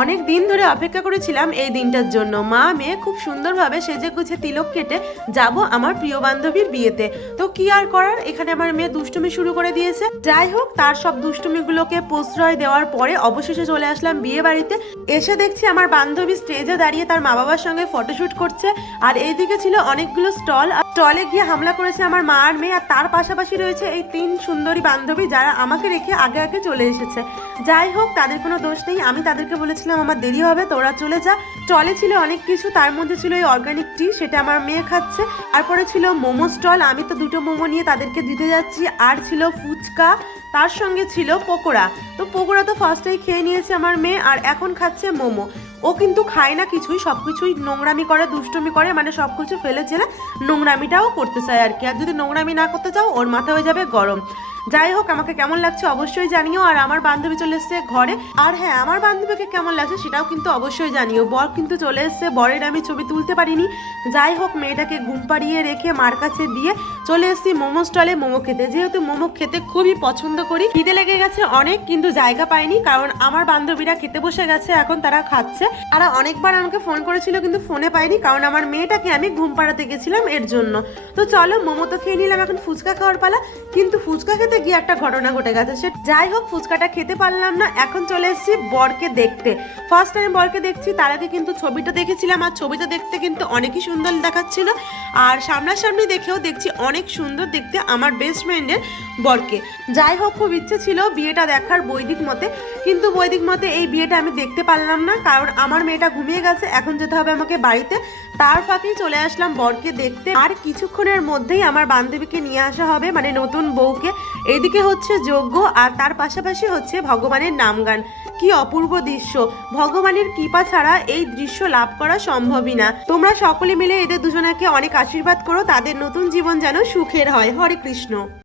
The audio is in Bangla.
অনেক দিন ধরে অপেক্ষা করেছিলাম এই দিনটার জন্য। মা মেয়ে খুব সুন্দরভাবে সেজে গুছে তিলক কেটে যাব আমার প্রিয় বান্ধবীর বিয়েতে। তো কি আর করার, এখানে আমার মেয়ে দুষ্টুমি শুরু করে দিয়েছে। যাই হোক, তার সব দুষ্টুমিগুলোকে প্রশ্রয় দেওয়ার পরে অবশেষে চলে আসলাম বিয়ে বাড়িতে। এসে দেখছি আমার বান্ধবী স্টেজে দাঁড়িয়ে তার মা বাবার সঙ্গে ফটোশুট করছে, আর এইদিকে ছিল অনেকগুলো স্টল। স্টলে গিয়ে হামলা করেছে আমার মা আর মেয়ে, আর তার পাশাপাশি রয়েছে এই তিন সুন্দরী বান্ধবী যারা আমাকে রেখে আগে আগে চলে এসেছে। যাই হোক, তাদের কোনো দোষ নেই। আমি তাদেরকে বলেছিলাম আমার দেরি হবে, তোরা চলে যা। স্টলে ছিল অনেক কিছু, তার মধ্যে ছিল এই অর্গানিক টি, সেটা আমার মেয়ে খাচ্ছে। তারপরে ছিল মোমো স্টল, আমি তো দুটো মোমো নিয়ে তাদেরকে দিতে যাচ্ছি। আর ছিল ফুচকা, তার সঙ্গে ছিল পকোড়া। তো পকোড়া তো ফার্স্টেই খেয়ে নিয়েছে আমার মেয়ে, আর এখন খাচ্ছে মোমো। ও কিন্তু খায় না কিছুই, সব কিছুই নোংরামি করে, দুষ্টুমি করে, মানে সব কিছু ফেলে ছেলে নোংরামিটাও করতে চায় আর কি। আর যদি নোংরামি না করতে চাও, ওর মাথা হয়ে যাবে গরম। যাই হোক, আমাকে কেমন লাগছে অবশ্যই জানিও। আর আমার বান্ধবী চলে এসছে ঘরে। আর হ্যাঁ, আমার বান্ধবীকে কেমন লাগছে সেটাও কিন্তু অবশ্যই জানিও। বর কিন্তু চলে এসছে, বরের আমি ছবি তুলতে পারিনি। যাই হোক, মেয়েটাকে ঘুম পাড়িয়ে রেখে মার কাছে দিয়ে চলে এসেছি মোমো স্টলে মোমো খেতে। যেহেতু মোমো খেতে খুবই পছন্দ করি, খিদে লেগে গেছে অনেক, কিন্তু জায়গা পাইনি, কারণ আমার বান্ধবীরা খেতে বসে গেছে, এখন তারা খাচ্ছে। তারা অনেকবার আমাকে ফোন করেছিল, কিন্তু ফোনে পাইনি, কারণ আমার মেয়েটাকে আমি ঘুম পাড়াতে গেছিলাম এর জন্য। তো চলো, মোমো তো খেয়ে নিলাম, এখন ফুচকা খাওয়ার পালা। কিন্তু ফুচকা খেতে গিয়ে একটা ঘটনা ঘটে গেছে। সে যাই হোক, ফুচকাটা খেতে পারলাম না। এখন চলে এসেছি বরকে দেখতে। ফার্স্ট টাইম বরকে দেখছি, তার আগে কিন্তু ছবিটা দেখেছিলাম, আর ছবিটা দেখতে কিন্তু অনেকই সুন্দর দেখাচ্ছিল। আর সামনাসামনি দেখেও দেখছি অনেক সুন্দর দেখতে আমার বেস্ট ফ্রেন্ডের বরকে। যাই হোক, খুব ইচ্ছে ছিল বিয়েটা দেখার বৈদিক মতে, কিন্তু বৈদিক মতে এই বিয়েটা আমি দেখতে পারলাম না, কারণ আমার মেয়েটা ঘুমিয়ে গেছে। এখন যেতে হবে আমাকে বাড়িতে। তার ফাঁকেই চলে আসলাম বরকে দেখতে। আর কিছুক্ষণের মধ্যেই আমার বান্ধবীকে নিয়ে আসা হবে, মানে নতুন বউকে। এইদিকে হচ্ছে যজ্ঞ, আর তার পাশাপাশি হচ্ছে ভগবানের নামগান। কি অপূর্ব দৃশ্য! ভগবানের কৃপা ছাড়া এই দৃশ্য লাভ করা সম্ভবই না। তোমরা সকলে মিলে এদের দুজনকে অনেক আশীর্বাদ করো, তাদের নতুন জীবন যেন সুখের হয়। হরে কৃষ্ণ।